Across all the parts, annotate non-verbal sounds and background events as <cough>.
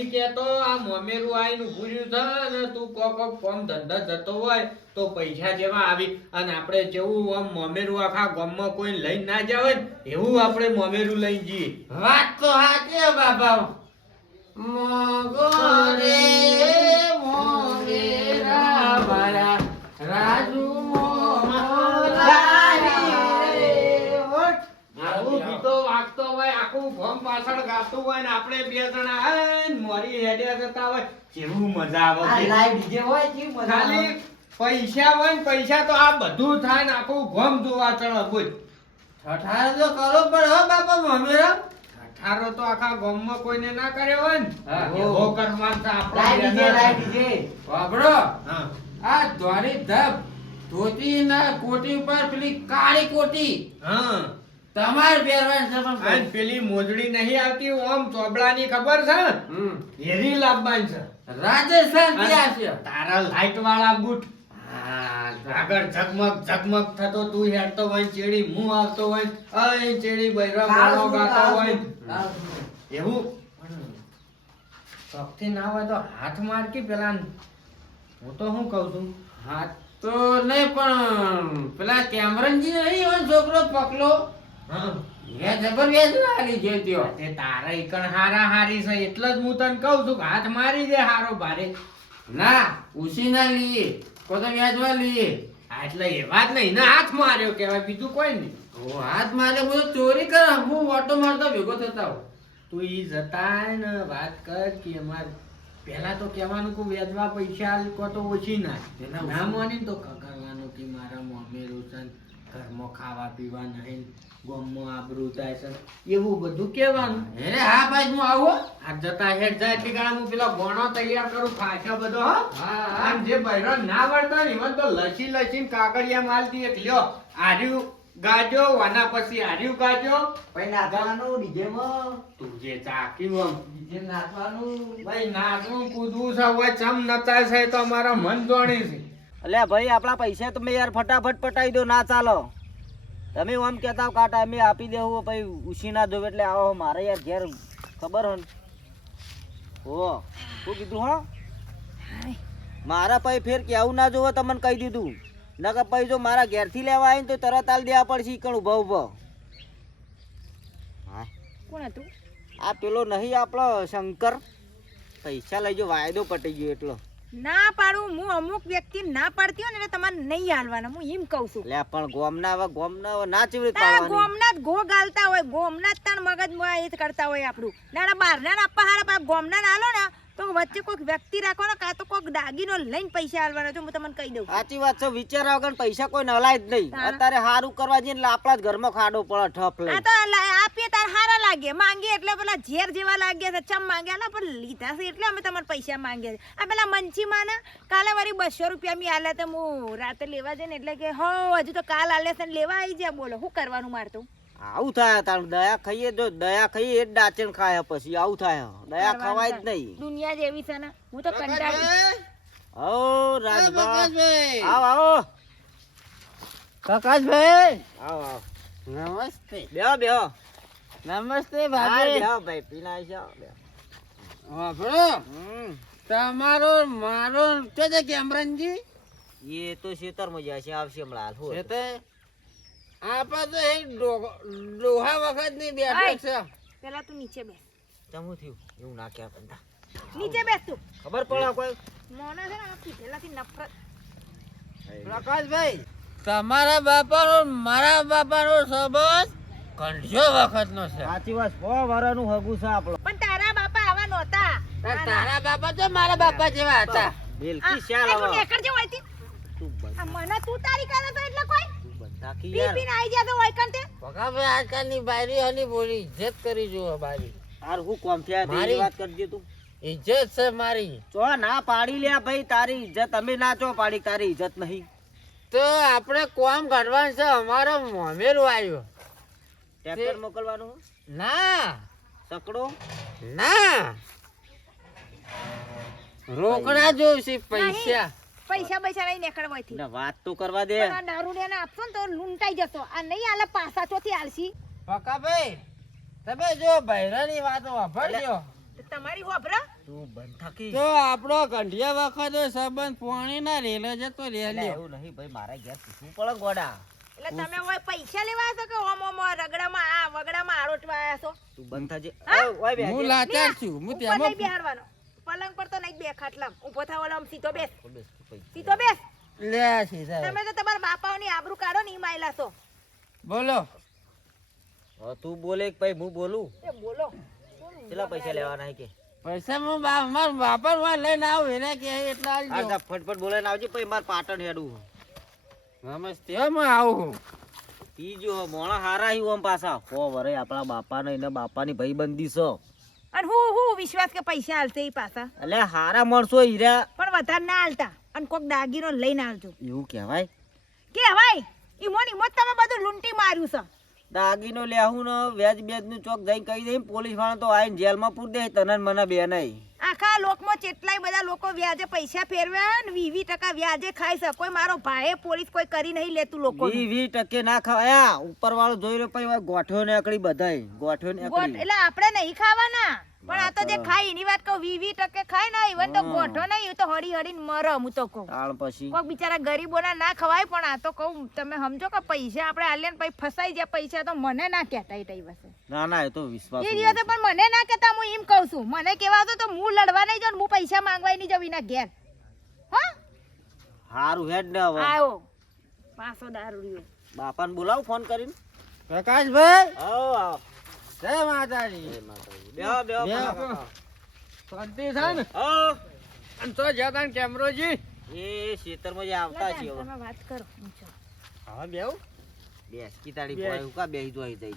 નહીં કેતો આ મોમેરું આઈનું પૂર્યું છે ને તું કોક કોક કોમ ધંધા જતો હોય તો પૈસા જેવા આવી. અને આપણે જેવું આમ મોમેરું આખા ગામમાં કોઈ લઈને ના જાવ ને એવું આપણે મોમેરું લઈ જઈએ. વાત તો સાચી બાબા. મોગો રે મોગેરા મારા રાજુ આખું ગામ પાછળ ગાતું હોય ને આપણે બે જણા આઈને મોરી હેડ્યા જતા હોય. કેવું મજા આવે આ લાઈવ ડીજે હોય કેવી મજા ખાલી પૈસા હોય ને પૈસા તો આ બધું થાય ને આખું ગામ જોવા ચડે બોલ ઠઠારો તો કરો પણ હો બાપા મમેરા ઠઠારો તો આખા ગામમાં કોઈને ના કર્યો હોય ને. એવો કરવાનો છે આપણે ડીજે લાઈવ ડીજે વાપરો. હા. આ ધોરી ધબ. ધોતી ના કોટી ઉપર પેલી કાળી કોટી. હા. તમારે પહેરવાની આજ પેલી મોજડી નહીં આવતી ઓમ ચોબડાની ખબર છે? હેરી લાવવાની છે. રાજસ્થાન તારા લાઈટ વાળા બૂટ આગળ ઝગમગ ઝગમગ થતો તું હેડતો હોય ચેડી મું આવતો હોય અય ચેડી બૈરા ગાળો ગાતો હોય. એવું? શક્તિ ના હોય તો હાથ માર કે પેલા હું તો શું કહું છું? હાથ તો નહીં પણ પેલા કેમરનજી નહીં હોય છોકરો પકલો. હા એ જબર વેચવાલી છે ત્યો. તે તારા ઈકણ હારા હારી છે એટલે જ હું તને કહું છું હાથ મારી દે હારો ભારે. ના ઉસી ના લીએ કો તો વેચવા લઈએ એટલે એ વાત નહીં ને હાથ માર્યો કહેવાય બીજું કોઈ નહીં. ઓ હાથ મારે હું ચોરી કર હું ઓટો મારતો ભેગો થતા. તું ઈ જતા ને વાત કર કે અમાર પહેલા તો કહેવાનું કે વેચવા પૈસા કો તો ઓછી ના એના ના ઓછી. મોની તો કરવાનું કે મારા મોમેરું છે ને. ઘરમાં ખાવા પીવા નહીં ગોમમાં આબરૂ થાય છે. એવું બધું કહેવાનું. હે હા ભાઈ હું આવું આ જતા હેડ જાય એટલે ગાળા હું પેલો ગોણો તૈયાર કરું ખાસા બધો હા. હા આમ જે બૈરો ના વળતો ને ઈવન તો લસી લસીને કાકડિયા માલતી એક લ્યો. આર્યું ગાજો વાના પછી આર્યું ગાજો. ભાઈ નાચવાનું ડીજે માં. તું જે ચાકી ડીજે નાખવાનું ભાઈ નાચવું કૂદવું છે હવે ચમ નચાય છે તો અમારા મન દોણી છે. અલ્યા ભાઈ આપણા પૈસા તમે યાર ફટાફટ પટાવી દો ના ચાલો. તમે આમ કહેતા હો કાંટા અમે આપી દેવું પછી ઉછી ના દો એટલે આવો મારે યાર ઘેર ખબર હો ને. હો શું કીધું હો? મારા પછી ફેર કેવું ના જોવે તમને કહી દીધું. નકર પછી જો મારા ઘેરથી લેવા આવીને તો તરત આલ દેવા પડશે ઈકણ ઊભા ભાવ હા. કોણ હતું? આ પેલો નહીં આપણો શંકર. પૈસા લઈ જો વાયદો પટી ગયો એટલો. ના પાડું હું અમુક વ્યક્તિ ના પાડતી હોય ને એટલે તમારે નહીં હાલવાના હું એમ કહું છું. લે પણ ગોમના હવે ગોમના હવે ના ચીવડી પાડવાની. ગોમના જ ગો ગાલતા હોય ગોમના જ તાર મગજમાં એ જ કરતા હોય આપણું. નાના બાર ના આપવા હારા ગોમના ના આલો ને. તો વચ્ચે કોઈક વ્યક્તિ રાખવાનો કાં તો કોઈક દાગીનો લઈને પૈસા આલવાનો છે હું તમને કહી દઉં. સાચી વાત છે વિચાર્યા વગર પૈસા કોઈ નલાય જ નહીં અત્યારે સારું કરવા એટલે આપણા જ ઘરમાં ખાડો પડે ઠપ આ તો આપીએ તાર હારા લાગે માંગીએ એટલે પેલા ઝેર જેવા લાગે છે ચમ માંગ્યા ના પણ લીધા છે એટલે અમે તમારે પૈસા માંગ્યા છે આ પેલા મંચીમાં માના કાલે વળી બસો રૂપિયા મી આલ્યા તો હું રાતે લેવા જઈને એટલે કે હો હજુ તો કાલ આલ્યા છે ને લેવા આવી જાય બોલો શું કરવાનું મારતું આવું થાય તાર દયા ખાઈએ જો દયા ખાઈએ એ ડાચણ ખાય પછી આવું થાય. દયા ખવાય જ નહીં. દુનિયા જેવી છે ને હું તો કંટાળી ઓ રાજભાઈ આવો આવો. પ્રકાશભાઈ આવો આવો. નમસ્તે. બેહો બેહો. નમસ્તે ભાભી. બેહો ભાઈ પીના આવો વાપરો તમારો મારો કે છે કેમરનજી? એ તો ખેતરમાં મજા છે આવશે હમણાં શેતર? તે. આપણે તો એ ડોહા વખતની બેઠક છે. પેલા તું નીચે બેસ. ચમું થયું? એવું ના કહેવાય પણ નીચે બેસ તું. ખબર પડે કોઈ? મોને છે ને કીધેલાથી નફરત. પ્રકાશભાઈ. તમારા બાપાનો મારા બાપાનો સંબંધ ઘણસો વખતનો છે. સાચી વાત સો વર્ષનું હગું છે આપણો. પણ તારા બાપા આવા નહોતા. તારા બાપા તો મારા બાપા જેવા હતા. બિલકુલ શાલ આ તું મને તું તારી કરે તો એટલે કોઈ તું યાર. કી પી જા તો જતો હોય કંતે પ્રકાશભાઈ આજકાલની બારી હની બોલી ઇજ્જત કરી જો બારી. આર હું કોમ થયા તે મારી- વાત કરજે તું. ઇજ્જત છે મારી. ચો ના પાડી લ્યા ભાઈ તારી ઇજ્જત અમે ના ચો પાડી તારી ઇજ્જત નહીં. તો આપણે કોમ કાઢવાનું છે અમારો મોમેરો આવ્યો. ટ્રેક્ટર મોકલવાનું? ના. સકડો? ના. રોકડા જોઈશે પૈસા. પૈસા પૈસા લઈને નીકળવા થી વાત તો કરવા દે. આ દારૂ ને આપશો ને તો લૂંટાઈ જશો. આ નહીં આલે પાસા ચોથી આલસી પકાભાઈ તમે જો બૈરાની વાતો વાપરજો. તમારી હોભરા તું બંધ થાકી. તો આપણો કંઠિયા વખત સંબંધ પોણી ના રેલો જતો રે એવું નહીં ભાઈ મારા ઘેર પૂછવું પડે ગોડા. એટલે તમે હોય પૈસા લેવા છો કે ઓમ ઓમ રગડામાં આ વગડામાં આરોટવા આવ્યા છો? તું બંધ થાજે. હા? ઓય, ઓય બેહજે. હું લાચાર છું. હું તેમાં બેહાડવાનો. પલંગ પર તો નહીં બે ખાટલા ઊભો થાવ ઓલા સીધો બેસ. સીધો બેસ. લે સીધા તમે તો તમારા બાપાઓની આબરૂ કાઢો ને માયલા છો. બોલો. તું બોલે કે ભાઈ હું બોલું? એ બોલો. કેટલા પૈસા લેવાના છે કે? પૈસા હું બા માર બાપા માં લઈને આવું એને કે એટલા હા આલજો જા, ફટફટ બોલાઈને આવજે પછી મારે પાટણ હેડવું નમસ્તે હો, હું આવું જો મોણા હારા હી ઓમ પાછા. હો વરે આપણા બાપાને એના બાપાની ભાઈબંધી છો. અને હું હું વિશ્વાસ કે પૈસા હાલશે એ પાછા. એટલે હારા મળશો હીરા પણ વધારે ના હાલતા અને કોક દાગીનો લઈને આવજો. એવું કહેવાય? કહેવાય. એ ઈમોન મોત તમે બધું લૂંટી માર્યું છે. દાગીનો લેવું ને વેજ બેજનું ચોક જઈને કહી દઈ પોલીસવાળા તો આવીને જેલમાં પૂર દે તને મને બે નહીં. આખા લોકમાં કેટલાય બધા લોકો વ્યાજે પૈસા ફેરવ્યા ને વીસ ટકા વ્યાજે ખાય છે. કોઈ મારો ભાઈ પોલીસ કોઈ કરી નહીં લેતું લોકો વીવી ટકે ના ખવાયા ઉપર વાળો જોઈ લો પછી ગોઠ્યો અકડી બધાય ગોઠ્યો ને એટલે આપણે નહીં ખાવાના. પણ આ તો જે ખાય એની વાત કહું વીવી ટકે ખાય ને ઇવન તો ગોઠો નહીં એ તો હળી હળીને મરે હું તો કહું. તાણ પછી? કોક બિચારા ગરીબોના ના ખવાય પણ આ તો કહું તમે સમજો કે પૈસા આપણે આલ્યા ને પછી ફસાઈ જાય પૈસા તો મને ના કહેતા એ ટાઈ વસે ના ના એ તો વિશ્વાસ એ દિવસે પણ મને ના કહેતા હું એમ કહું છું. મને કેવા તો હું લડવા નહીં જાઉં હું પૈસા માંગવા નહીં જાઉં એના ઘેર. હા? હારું હેડ ને હવે. આવો. પાછો દારૂડિયો. બાપાને બોલાવ ફોન કરીને. પ્રકાશભાઈ? આવો આવો. જય માતાજી. બેહો બેહો. શાંતિ થાય ને. અને તો જતા ને કેમરોજી એ ખેતરમાં જે આવતા છીએ તમે વાત કરો. હા બેવ બેસ કીતાડી પોય ઉકા બેહી જોઈ જઈ.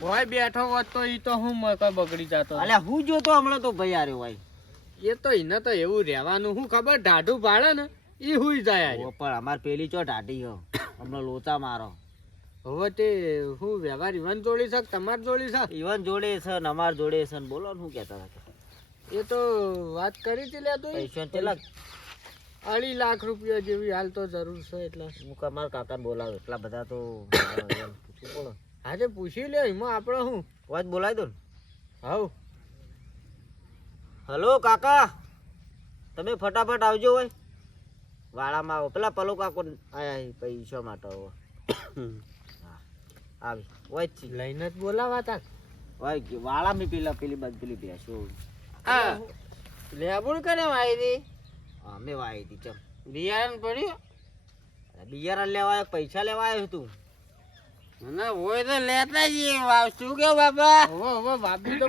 ભાઈ બેઠો હોત તો ઈ તો હું મકા બગડી જતો. અલ્યા હું જોતો હમણાં તો ભાઈ આર્યો ભાઈ એ તો એને તો એવું રહેવાનું હું ખબર? ઢાઢું પાડે ને ઈ હુઈ જાય પણ અમાર પેલી ચો ઢાઢી હો. હમણાં લોચા મારો. હવે તે હું વ્યવહાર ઈવન જોડી શક તમાર જોડી શક ઈવન જોડે છે ને અમાર જોડે છે ને બોલો હું શું કહેતા હતા. એ તો વાત કરી હતી લે તું પૈસા કેટલા? અઢી લાખ રૂપિયા જેવી હાલ તો જરૂર છે એટલે. હું કમાર કાકા બોલાવ એટલા બધા તો બોલો આજે પૂછી લે એમાં આપણે હું વાત બોલાવી દો ને. હાઉ. હલો કાકા તમે ફટાફટ આવજો હોય. વાળામાં આવો પેલા પલો કાકો આયા પૈસા માટે આવો <coughs> આવી. હોય લઈને જ બોલાવા તા હોય કે મી પેલા પેલી બાજુ પેલી ભેંસો. હા. લેબુડ કરે મારી અમે વાવી હતી ચમ. બિયારણ પડ્યું. બિયારણ લેવા પૈસા લેવા આવ્યો તું. ના હોય તો લેતા જઈએ. વાવ શું કે બાપા? ઓ હવે ભાભી તો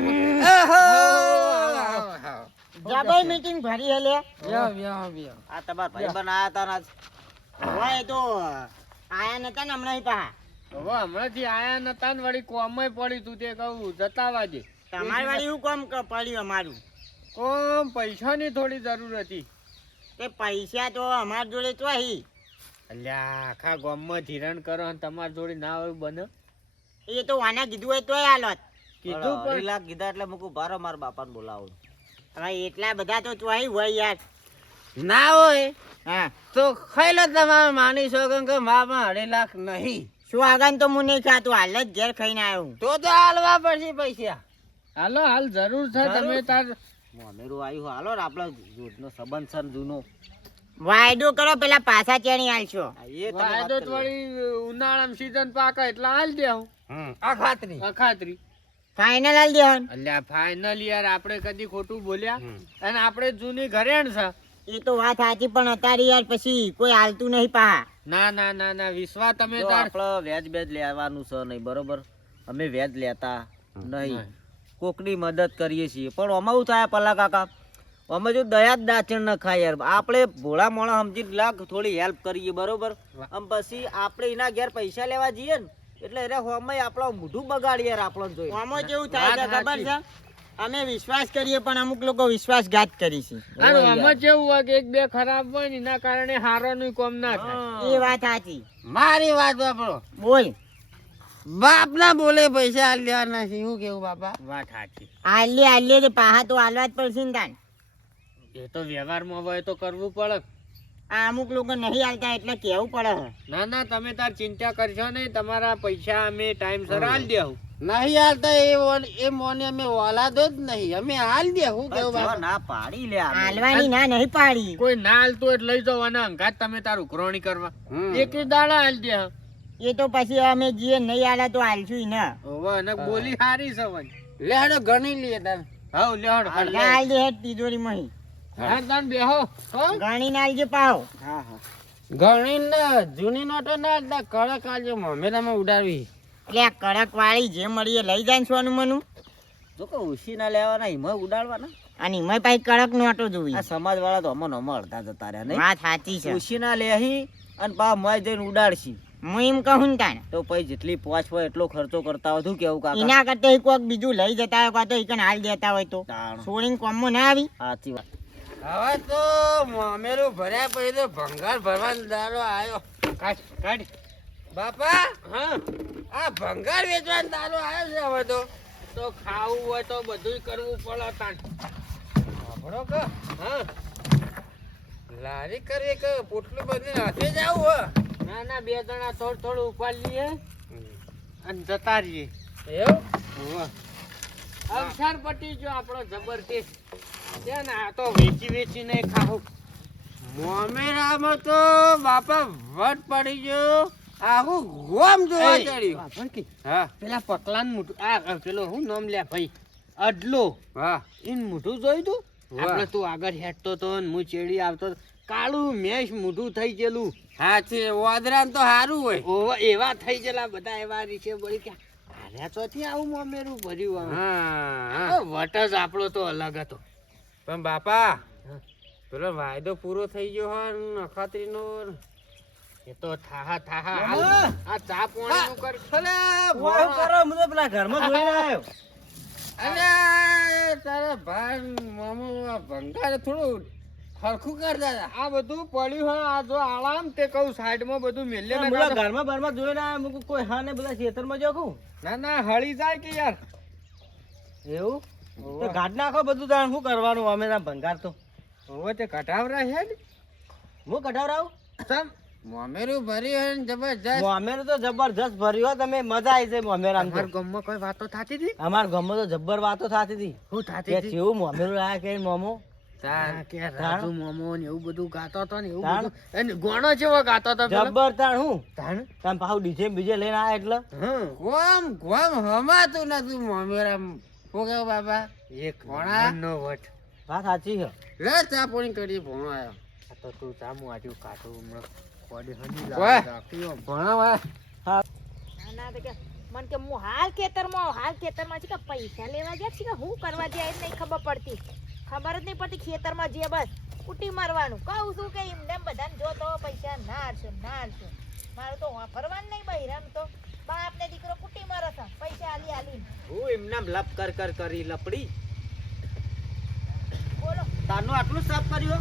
જાબાઈ મીટિંગ ભરી હે લે યો યો યો આ તમાર ભાઈ બન આયા તા ના હોય તો આયા નતા ને હમણાં પા હવે હમણાંથી આયા નતા ને વળી કોમય પડી તું તે કહું જતા વાજે તમારી વાળી શું કોમ ક- પડ્યું અમારું? કોમ પૈસાની થોડી જરૂર હતી. તે પૈસા તો અમાર જોડે તો હી. અલ્યા આખા ગામમાં ધિરણ કરો અને તમાર જોડે ના હોય બને. એ તો વાના કીધું હોય તોય હાલત કીધું પણ લાખ કીધા એટલે મૂકું બારો મારા બાપાને બોલાવો. હવે એટલા બધા તો ચોહી હોય યાર. ના હોય હા. તો ખાઈ લો તમારે માની શકો કે મામાં અઢી લાખ નહીં. શું આગળ તો હું ખાતું? હાલ જ ઘેર ખાઈને આવ્યો તો તો હાલવા પડશે પૈસા. હાલો હાલ જરૂર છે તમે તાર મોમેરું આવ્યું હાલો ને આપણા જૂથનો સંબંધ છે જૂનો. વાયદો કરો પેલા પાછા ચેણી આલશો હા, એ તમે વાત વાયદો. તો વળી ઉનાળામાં સીઝન પાકે એટલે હાલ દે હું. અખાતરી અખાતરી ફાઇનલ હાલ દેવાનું અલ્યા ફાઇનલ યાર આપણે કદી ખોટું બોલ્યા. અને આપણે જૂની ઘરેણ છે. એ તો વાત સાચી પણ અત્યારે યાર પછી કોઈ હાલતું નહીં પા ના ના ના ના વિશ્વા તમે આપણે વ્યાજ બેજ લેવાનું છે નહીં બરોબર? અમે વેજ લેતા નહીં. કોકની મદદ કરીએ છીએ. પણ અમારું થાય પલા કાકા? અમે જો દયા જ દાચણ ન ખાય યાર. આપણે ભોળા મોળા સમજી લાખ થોડી હેલ્પ કરીએ બરોબર? આમ પછી આપણે એના ઘેર પૈસા લેવા જઈએ ને એટલે એને હોમય આપણો મૂઢું બગાડી યાર આપણો જોઈએ આમાં કેવું થાય ખબર છે? અમે વિશ્વાસ કરીએ પણ અમુક લોકો વિશ્વાસઘાત કરી છે. અને આમાં કેવું હોય કે એક બે ખરાબ હોય ને એના કારણે હારોનું કોમ ના થાય. એ વાત સાચી. મારી વાત વાપરો. બોલ. બાપ ના બોલે પૈસા હાલ દેવા નથી શું કેવું બાપા? વાત સાચી. આલ્લે આલ્લે રે પાહા તો હાલવા જ પડશે ને તાન એ તો વ્યવહારમાં હોય તો કરવું પડે. આ અમુક લોકો નહીં આલતા એટલે કેવું પડે? ના ના તમે તાર ચિંતા કરશો નહીં તમારા પૈસા અમે ટાઈમ સર હાલ દેવું નહીં હાલતા એ એ મોને અમે ઓલાદો જ નહીં. અમે હાલ દે હું કેવું બાપા ના પાડી લે હાલવાની ના નહીં પાડી. કોઈ ના હાલતો એટલે લઈ જાઓ અને અંગાત તમે તારું ક્રોણી કરવા. એક દાડા હાલ દે એ તો પછી અમે જે નહીં હાલે તો હાલશું ને. હવે અને બોલી સારી છે વળી. લે હેડો ગણી લે તાર. હાઉ લેહડ હાલ. હાલ દે તિજોરી મહી. હા. તાન બેહો. ગણી ના હાલજે પાવ હા હા. ગણી ના જૂની નોટો ના કડક મમે મમેરામાં ઉડાડવી. એટલે કડક વાળી જે મળીએ લઈ જાય ને સોનું મનું જો કે ઉશી ના લેવાના હિમય ઉડાડવાના. અને હિમય પાછી કડક નોટો જોવી. આ સમાજ વાળા તો અમન અમ અડધા જતા રહ્યા નહીં? વાત સાચી છે. ઉશી ના લેહી અને પા મય જઈને ઉડાડશી. હું એમ કહું ને તાને તો પછી જેટલી પોચ હોય એટલો ખર્ચો કરતા હોય શું કેવું કાકા? એના કરતા કોક બીજું લઈ જતા હોય કાં તો ઈકન હાલ દેતા હોય તો. છોડીને કોમમાં ના આવી. સાચી વાત. હવે તો મમેરું ભર્યા પછી તો ભંગાર ભરવાનો દારો આવ્યો કાઢ કાઢ. બાપા હા? આ ભંગાર વેચવાનો તારો આવ્યો છે હવે તો. તો ખાવું હોય તો બધું કરવું પડે તાણ સાંભળો કે. હા? લારી કરી કે પોટલું બધું હાથે જ આવું ના ના બે જણા થોડું થોડું ઉપાડી લઈએ. અને જતા રહીએ. હે એવું? અવસાર પટી જો આપણો જબરદસ્ત છે ને આ તો વેચી વેચીને ખાવું. મોમેરામાં તો બાપા વટ પડી ગયો. આખું ગોમ જોવા ચડ્યું. પણ કે હા. પેલા પકલાન મોઢું આ આ પેલો હું નામ લે ભાઈ? અડલો. હા. એન મોઢું જોયું તું? આપણે તું આગળ હેઠતો તો ને હું ચેડી આવતો કાળું મેશ મોઢું થઈ ગયેલું. હા છે વાદરાન તો સારું હોય. ઓવા એવા થઈ ગયેલા બધા એવા રીશે બોલી કે આર્યા ચોથી આવું મોમેરું ભર્યું. હા વટ જ આપણો તો અલગ હતો. પણ બાપા પેલો વાયદો પૂરો થઈ ગયો હોય ને. અખાત્રીનો એ તો થાહા થાહા. હાલ. આ ચા પોણીનું કર હું. કરો હું તો પેલા ઘરમાં જોઈને આવ્યો. અલ્યા તારા ભાઈ મામો આ ભંગાર થોડું હરખું કરતા હતા આ બધું પડ્યું હોય આ જો આરામ તે કહું સાઈડમાં બધું મેલ્યો ને પેલા કાઢો. ઘરમાં બરમાં જોઈને આવ્યો મું કીધું કોઈ હા ને બધા ખેતરમાં જો કહું. ના ના હળી જાય કે યાર. એવું? તો ગાઢ નાખો બધું તાણ શું કરવાનું? અમે ત્યાં ભંગાર તો. હવે તે કટાવરા હે ને? હું કઢાવરાવું? સમ. મોમેરું ભર્યું જબરજસ્ત. મોમેર તો જબરજસ્ત ભર્યો તમે મજા આવી મોમેર આમ તો. કોઈ વાતો થતી હતી? અમાર ગામમાં તો જબ્બર વાતો થતી હતી. શું થતી હતી? કેવું મોમેરું આયા કે મોમો? કે રાજુ મોમો ને એવું બધું ગાતો હતો ને એવું બધું. અને ગોણો જેવો ગાતો હતો જબ્બર તાણ હું? તાણ? તાણ પાછું ડીજે બીજે લઈને આ એટલે? હં. ગોમ ગોમ હમાતું નતું મોમેરા કેવું બાપા એક વટ. વાત સાચી છે. લે ચા પાણી કરી ભણો આવ્યો તો તું ચામું આટ્યું કાઢું હમણાં. કોડી હની લાગે રાખી ભણાવા ના, ના તો કે મને કે હું હાલ ખેતરમાં હાલ ખેતરમાં છે કે પૈસા લેવા ગયા છે કે હું કરવા ગયા એ નહીં ખબર પડતી. ખબર જ નહીં પડતી ખેતરમાં જે બસ કુટી મારવાનું. કહું છું કે એમને બધાને જો તો પૈસા ના હાલશો ના હાલશો મારું તો વાપરવાનું નહીં બહિરામ તો. બાપ ને દીકરો કુટી મારે છે. પૈસા આલી આલી. હું એમના લપ કર કર કરી લપડી. બોલો. તારનું આટલું સાફ કર્યો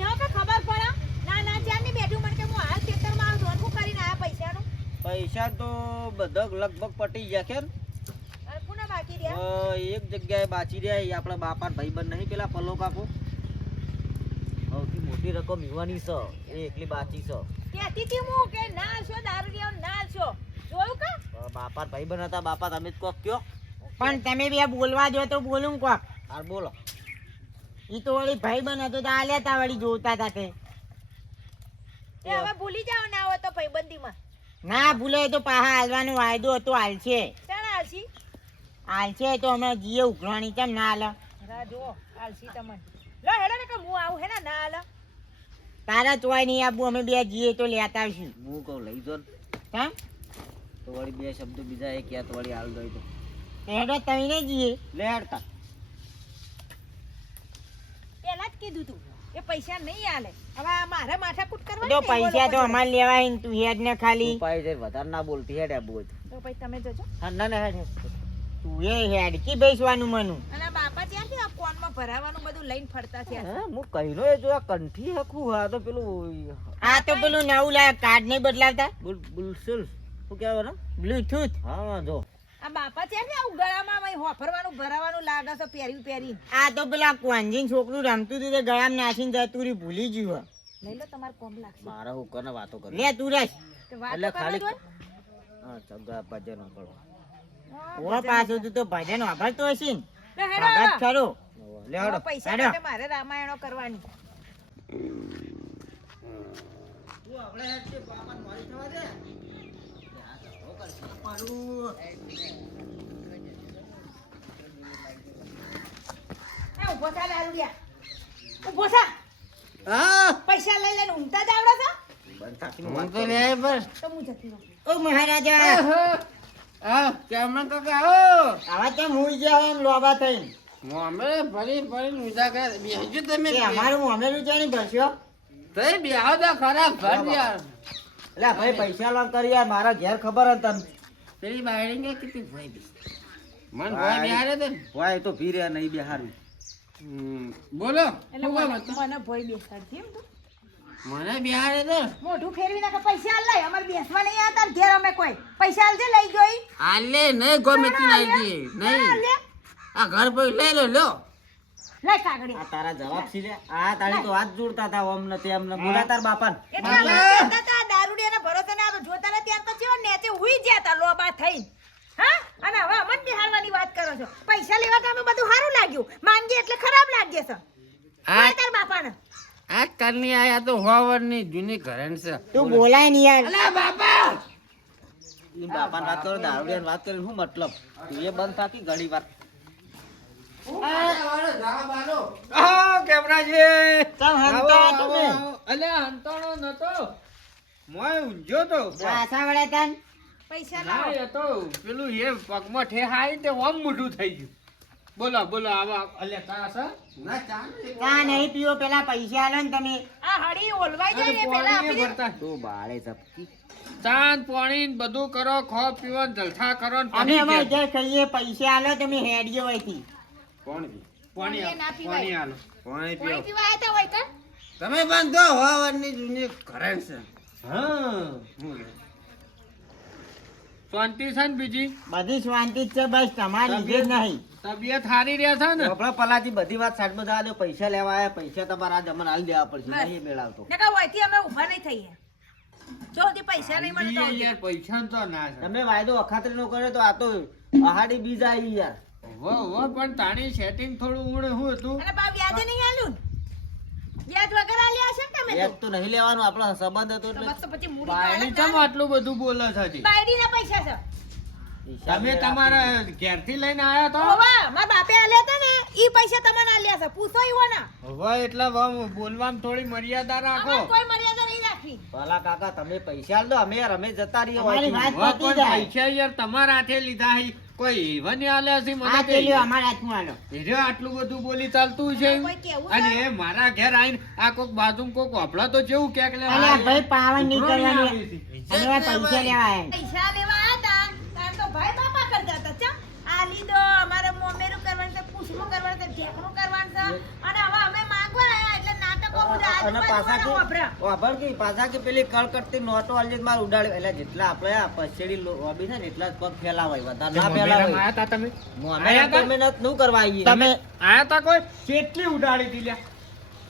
એવો કે ખબર પડે. ના ના ચારની બેઠું મને કે હું હાલ ખેતરમાં આવું છું? હું કરીને આયા પૈસાનું? પૈસા તો બધા લગભગ પટી ગયા છે એક જગ્યાએ બાચી રહ્યા આપણા બાપા ભાઈબંધ નહીં પેલા પલો કાકો. સૌથી મોટી રકમ યુવાની છે એ એકલી બાચી છે. કહેતી હતી હું કે ના છો દારૂ લેવો ના છો? જોયું કે? બાપા ભાઈબંધ હતા બાપા તમે જ કોક કયો? પણ તમે બે બોલવા જો તો બોલું કોક. હાર બોલો. એ તો વળી ભાઈ બન હતો તો આલ્યા તા વળી જોતા તા તે એ હવે ભૂલી જાવ ના હોય તો ભાઈબંધીમાં. ના ભૂલે તો પાહા હાલવાનો વાયદો હતો હાલશે. ચાણા હાલશી? હાલશે તો અમે જીએ ઉઘરાણી કેમ ના હાલ? રા હાલશી તમને લો હેડો ને કે હું આવું હે ને? ના હાલ. તારા તોય નહીં આપવું અમે બે જીએ તો લેતા આવશું. હું કહું લઈ જો. કેમ તો વળી બે શબ્દો બીજા એક યાદ વળી હાલ દઈ તો. હેડો તઈને જીએ? લે હેડતા. પેલા જ કીધું તું. એ પૈસા નહીં હાલે. હવે આ તો પૈસા તો. અમારે લેવાય ને તું હેડ ને ખાલી. પૈસા વધારે ના બોલતી હેડ આ બોલ. તો પછી તમે જજો. હા ના ના હેડ. તું એ હેડ કી બેસવાનું મનું? અને બાપા ત્યાંથી આ કોનમાં ભરાવાનું બધું લઈને ફરતા છે? હા હું કહીનો એ જો આ કંઠી હકું આ તો પેલું આ તો પેલું નવું લાય કાર્ડ નહીં બદલાવતા? બુલ બુલસુલ શું કહેવાય ને બ્લૂટૂથ હા જો. આ બાપા ત્યાંથી આવું ગળામાં આમ હોફરવાનું ભરાવાનું લાગે છે પહેરી પહેરી આ તો પેલા કોંજીન છોકરું રમતું હતું તે ગળામાં નાસીને જતું રહી ભૂલી ગયું હે. લઈ લો તમારે કોમ લાગશે. મારા હુકર વાતો કરી. લે તું રસ એટલે ખાલી દો ને. હા ચગા ભજન કરો. ઓ પાછો તું તો ભજન વાપરતો હશે ને. ભગત હવે. લે હડો. પૈસા માટે મારે રામાયણો કરવાની. તું આપણે હે તે બાપા મારી થવા એ ઊભો થા દારૂડિયા. ઊભો થા. હા. પૈસા લઈ લઈને ઊંઘતા જ આવડે છે? હું તો લે બસ તો હું જતી ઓ મહારાજા. આ કેમન કાકા આવો આવા કેમ હું ગયા એમ લોબા થઈને? મોમે ફરી ફરી ઊંધા કરે બેસજો તમે અમારું મોમેલું છે ને ભરશો તઈ બેહો તો ખરા ભર યાર એટલે ભાઈ પૈસા લોન કરી યાર મારા ઘેર ખબર હે તમને પેલી બાયડી કે ભોય બી મન ભોય બિહારે તો. ભી તો ભીરે નહીં બિહારી બોલો એટલે મને ભોય બેસાડતી એમ તું. મને બિહારે તો. મોઢું ફેરવી નાખે પૈસા આલ લઈ અમારે બેસવા નહીં આવતા ને ઘેર અમે કોઈ. પૈસા આલજે લઈ જોઈ. આલે નહીં ગમે તે નાખી નહીં. આ ઘર પર લઈ લો લો. લઈ કાગડી આ તારા જવાબ છે લે. આ તારી તો હાથ જોડતા હતા ઓમ ને તેમ ને બોલા તાર બાપા એટલે દારૂડિયાના ભરોસે ના આવે જોતા આમ તો ચેવો નેચે હુઈ ગયા તા લોબા થઈને. હા? અને હવે અમન બિહારવાની વાત કરો છો. પૈસા લેવા તમે બધું સારું લાગ્યું. માંગીએ એટલે ખરાબ લાગે છે. આ તાર બાપાને. આ કરની આયા તો હોવરની જૂની ઘરણ છે. તું બોલાય નહીં યાર. અલા બાપા! બાપાને વાત કરો દારૂડિયાને વાત કરી શું મતલબ? તું એ બંધ થાકી ઘડી વાત કેમરાજી ચાલ હંતા તમે. અલ્યા હંતાણો નતો. મોય ઊંઝ્યો તો. પાછા વળે તન. પૈસા ના, લાવો. એ તો પેલું એ પગમાં ઠેહાય તે ઓમ મોઢું થઈ ગયું. બોલો બોલો આવા અલે કા સર ના ચા ચા નહીં પીવો પેલા પૈસા આલો ને તમે. આ હળી ઓલવાઈ જાય ને પેલા આપણે તો બાળે ઝપકી. ચાંદ પાણી ને બધું કરો ખો પીવો જલથા જલસા કરો ને અમે અમારે ઘેર. ઘેર પૈસા આલો તમે હેડીઓ હોયથી. પાણી પાણી ના. પાણી આલો પાણી પાણી પીવા આયા તા હોય કણ? તમે બંધો હોવાની જૂની ઘરણ છે. હા. શાંતિ છે ને બીજી? બધી શાંતિ જ છે બસ તમારી જે નહીં. તબિયત સારી રહ્યા છે ને? આપણે પલાજી બધી વાત સાઈડમાં જવા દો પૈસા લેવા આવ્યા પૈસા તમારા જમણ હાલ દેવા પડશે નહીં મેળવતો. નકર હોયથી અમે ઊભા નહીં થઈએ. જો સુધી પૈસા નહીં મળે તો યાર પૈસા તો ના છે. તમે વાયદો અખાતરી નો કર્યો તો આ તો આહાડી બીજ આવી યાર. વો વો પણ તાણી સેટિંગ થોડું ઊણ હું હતું? અને બા વ્યાજે નહીં આલ્યું ને? વ્યાજ વગર આલ્યા હશે તમે વ્યાજ તો તો નહીં લેવાનું આપણો સંબંધ હતો એટલે તો પછી મૂડી બાયડી ચમ આટલું બધું બોલે છે હજી? બાયડીના પૈસા છે. તમે તમારા ઘેરથી લઈને આયા તો? હોવા, મારા બાપે આલ્યા હતા ને ઈ પૈસા તમને આલ્યા છે. પૂછો ઈવો ના હવે એટલે બોલવામાં થોડી મર્યાદા રાખો. કોઈ મર્યાદા નહીં ભલા કાકા તમે પૈસા આલ દો અમે યાર અમે જતા રહીએ પૈસા યાર તમારા હાથે લીધા હી. કોઈ ઈવન આલ્યા છે મને આ કે પેલ્યો હાથમાં આલો. આટલું બધું બોલી ચાલતું છે. અને એ મારા ઘેર આવીને આ કોક બાજુ કોક વાપડા તો જેવું લે. અલ્યા ભાઈ પાવન પૈસા લેવા પૈસા લેવા હતા તાર તો ભાઈ બાપા કરતા હતા ચમ આ લીધો અમારે મોમેરું કરવાનું છે પૂછડું કરવાનું છે ઢેકણું કરવાનું છે અને હવે અમે માંગવા આયા એટલે નાટકો બધા અને પાછા કે વાપર. કે પાછા કે પેલી કળકટતી નોટો આલી માર ઉડાડ્યો એટલે જેટલા આપણે આ પછેડી લોબી છે ને એટલા જ પગ ફેલાવાય વધારે ના ફેલાવાય. આયા તા તમે? આયા તા? તો નત- નું કરવા આવીએ. તમે આયા તા કોઈ? કેટલી ઉડાડી હતી લ્યા?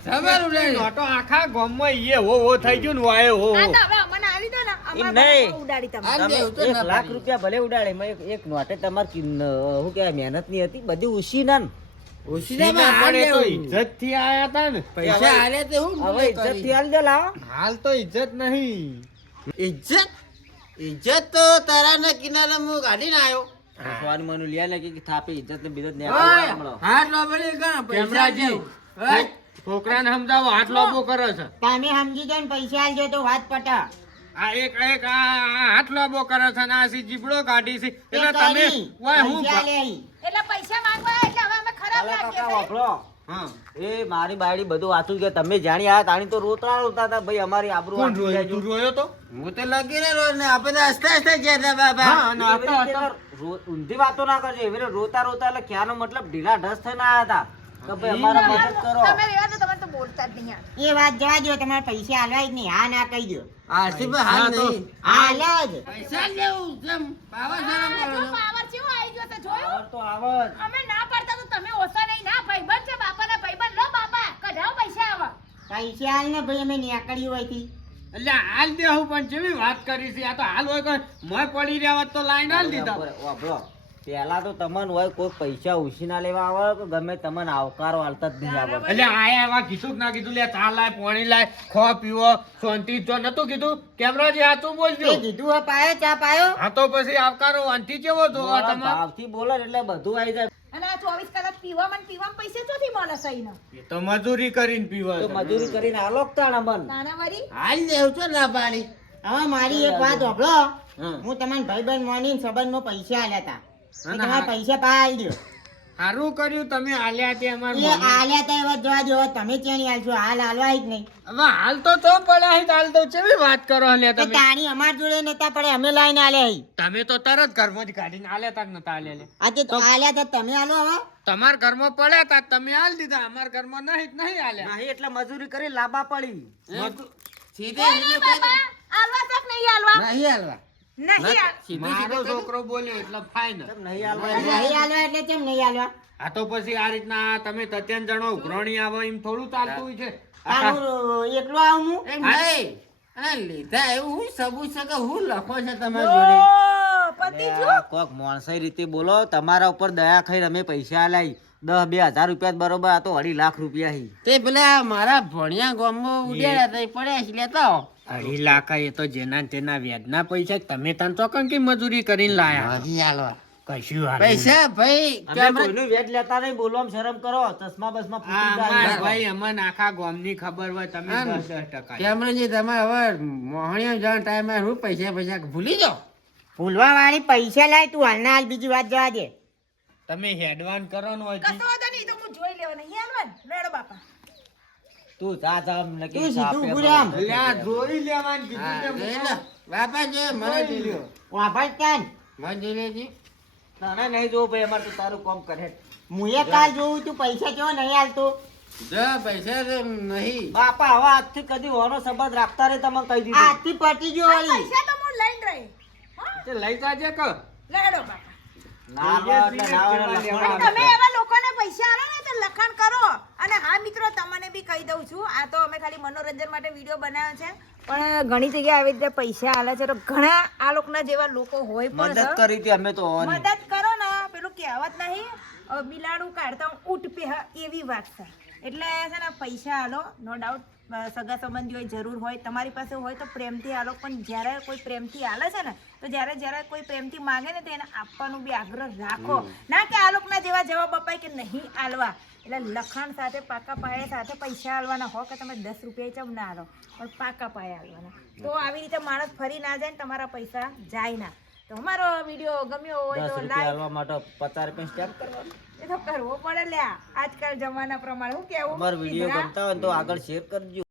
ખબર ઉડાડી. નોટો આખા ગામમાં ઈએ હો હો થઈ ગયું ને વાય હો હો. તો હવે અમને આલી દો તમે. તમે એક લાખ રૂપિયા ભલે ઉડાડે એક- એક નોટે તમારે શું કહેવાય મહેનતની હતી બધી ઉછી ના તો તા ને. તો હું હવે ઇજ્જતથી હાલ દે લાવો હાલ તો ઇજ્જત નહીં. ઇજ્જત ઇજ્જત તો તારાના કિનારે હું કાઢીને આવ્યો સ્વાન મનુ લ્યા ને કે થાપે ઇજ્જત ને બીજત ને હાથ લોબડી ગણ, પૈસા કેમરાજી. દેવું. સમજાવો હાથ લોબો કરે છે. તમે સમજી જાવ ને પૈસા આલજો તો વાત પટા. આ એક એક આ હાથ લોબો કરે છે ને આ સી જીબડો કાઢી છે. એટલે તમે. હું. એટલે પૈસા માંગવા એ મારી બાયડી બધું વાંચું કે તમે જાણી આ તાણી તો રોતરા રોતા હતા. ભાઈ અમારી આબરૂ કોણ રોયો? તું રોયો તો? હું તો લગી રહ્યો ને આપણે આસ્તે આસ્તે હસતા જતા બાબા હા ઊંધી વાતો ના કરજો. એવી રોતા રોતા એટલે ક્યાંનો મતલબ ઢીલા ઢસ થઈને આયા હતા. કે ભાઈ અમારા મદદ કરો. તમે રહેવા દો તમારે તો બોલતા જ નહીં એ વાત જવા દો તમારે પૈસા આલવા જ નહીં. હા ના કહી દો આરસીમાં હાલ હા તો. નહીં. હાલે જ. પૈસા લેવું જેમ પાવા આ સારા પાવર ચેવો આવી ગયો તો જોયું? તો આવત અમે ના પાડતા તો તમે ઓછા નહીં ના ભાઈબંધ છે બાપાના ભાઈબંધ લો બાપા કઢાવ પૈસા આવો. પૈસા હાલ ને ભાઈ અમે નીકળી હોયથી એટલે હાલ દે હું પણ જેવી વાત કરી છે આ તો હાલ હોય કોઈ મોય પડી રહ્યા હોત તો લાઈન હાલ દીધા. પેલા તો તમન હોય કોઈ પૈસા ઉછીના લેવા આવે કે ગમે તમન આવકારો હાલતા જ નહીં આવે. એટલે આયા એવા કીધું ના કીધું લે ચા લાય પાણી લાય ખો પીવો શાંતિ જો નતું કીધું કેમેરા જે આચું બોલજો. કીધું હે પાયો ચા પાયો. હા તો પછી આવકારો અંતિ કેવો તો આ મારા તમાર. ભાવથી બોલો એટલે બધું આવી જાય. આ ચોવીસ કલાક પીવામાં પીવામાં પૈસા ચોથી મળે સહીનો? એ તો મજૂરી કરીને પીવા તો મજૂરી કરીને આલો તાણા મન? નાના મારી? હાલ દેવ છો ના પાડી? હવે મારી એક વાત હોભળો. હું. તમને ભાઈબંધ મોની સંબંધમાં પૈસા આલ્યા હતા તમારા. પૈસા પાઈ દો સારું કર્યું તમે આલ્યા તે અમાર એ આલ્યા તા એવા જોવા દો તમે ચેણી આલશો હાલ હાલવા જ નહીં. હવે હાલ તો તો પડ્યા હી, હાલ તો ચેવી વાત કરો લે તો તમે? તાણી અમાર જોડે નતા પડે અમે લાઈને આલ્યા હી. તમે તો તરત ઘરમાંથી કાઢીને આલ્યા તક નતા આલ્યા લે? આ તો આલ્યા તો તમે આલો હવે? તમાર ઘરમાં પડ્યા તા તમે આલ દીધા અમાર ઘરમાં નહીં નહીં આલ્યા. નહીં એટલે મજૂરી કરી લાંબા પડી. સીધે આલવા તક નહીં આલવા. નહીં હાલવા નહીં આલ- સીધું મારો છોકરો બોલ્યો એટલે ફાઈન નહીં આલવા એટલે કેમ નહીં આલવા આ તો પછી આ રીતના તમે તત્યાન જણો ઉઘરાણી આવે એમ થોડું ચાલતું હોય છે. એકલો આવું હું? એમ નહીં. લીધા એવું હું સબૂત છે કે હું લખો છે તમારી જોડે? કોક માણસાઈ રીતે બોલો તમારા ઉપર દયા ખાઈ અમે પૈસા આલાઈ દસ બે હજાર રૂપિયા બરોબર આ તો અઢી લાખ રૂપિયા હી. તે પેલા મારા ભણ્યા ગામમાં ઉડ્યા હતા પડ્યા છે લેતા અઢી લાખ એ તો જેના તેના વ્યાજના પૈસા તમે તાન ચોકન કે મજૂરી કરીને લાયા નહીં હાલો. કશું હાલ પૈસા ભાઈ કોઈનું વેચ લેતા નહીં બોલવામાં શરમ કરો ચશ્મા બસમાં ફૂટી ભાઈ અમને આખા ગામની ખબર હોય તમે તમે હવે મોહણીઓ જાણ ટાઈમ હું પૈસા પૈસા ભૂલી જાઓ ભૂલવા વાળી પૈસા લાય તું હાલના હાલ બીજી વાત જવા દે. તમે હેડવાન કરવાનું હોય કશો વાંધો નહીં, તો હું જોઈ લેવા નહીં આલવા ને. બાપા. તું જા જા મને કે તું સીધું. બોલાવે. લ્યા, જોઈ લેવાનું કીધું તે લો. બાપા જે મને દીલ્યો લ્યો. વાપર કાન મને જોઈ ના ના નહીં જોવું ભાઈ અમાર તો તારું કામ કરે. હું એ કાલ જોઉં તું પૈસા કેવો નહીં હાલતો? જો પૈસા તો નહીં. બાપા હવે આજથી કદી હોનો સંબંધ રાખતા રે તમે કહી દીધું. આજથી પટી ગયો વાળી. પૈસા તો હું લઈને રહી. તે લઈ જાજે કે? લેડો બાપા. તમે એવા લોકોને પૈસા આલો ને તો લખાણ કરો. અને હા મિત્રો તમને બી કહી દઉં છું આ તો અમે ખાલી મનોરંજન માટે વીડિયો બનાવ્યો છે. પણ ઘણી જગ્યાએ આવી રીતે પૈસા આલે છે. તો ઘણા આ લોકોના જેવા લોકો હોય પણ મદદ કરી હતી અમે તો મદદ કરો ને. પેલું કહેવત નહીં બિલાડું કાઢતા ઊંટ પહે એવી વાત છે. એટલે છે ને પૈસા આલો નો ડાઉટ સગા સંબંધી હોય જરૂર હોય તમારી પાસે હોય તો પ્રેમથી આલો પણ જ્યારે કોઈ પ્રેમથી આલે છે ને તો જ્યારે જ્યારે કોઈ પ્રેમથી માંગે ને તો એને આપવાનું બી આગ્રહ રાખો. ના કે આ લોકોના જેવા જવાબ અપાય કે નહીં આલવા. એટલે લખાણ સાથે પાકા પાયા સાથે પૈસા આલવાના હો કે તમે દસ રૂપિયા ચમ ના આલો. પણ પાકા પાયે આલવાના. તો આવી રીતે માણસ ફરી ના જાય ને તમારા પૈસા જાય ના. તો અમારો વીડિયો ગમ્યો હોય તો લાઈક માટે પચાસ રૂપિયા સ્ટેમ્પ કરવાનો. એ તો કરવો પડે લ્યા. આજકાલ જમાના પ્રમાણે હું કેવું? અમારો વીડિયો ગમતા હોય તો આગળ શેર કરજો.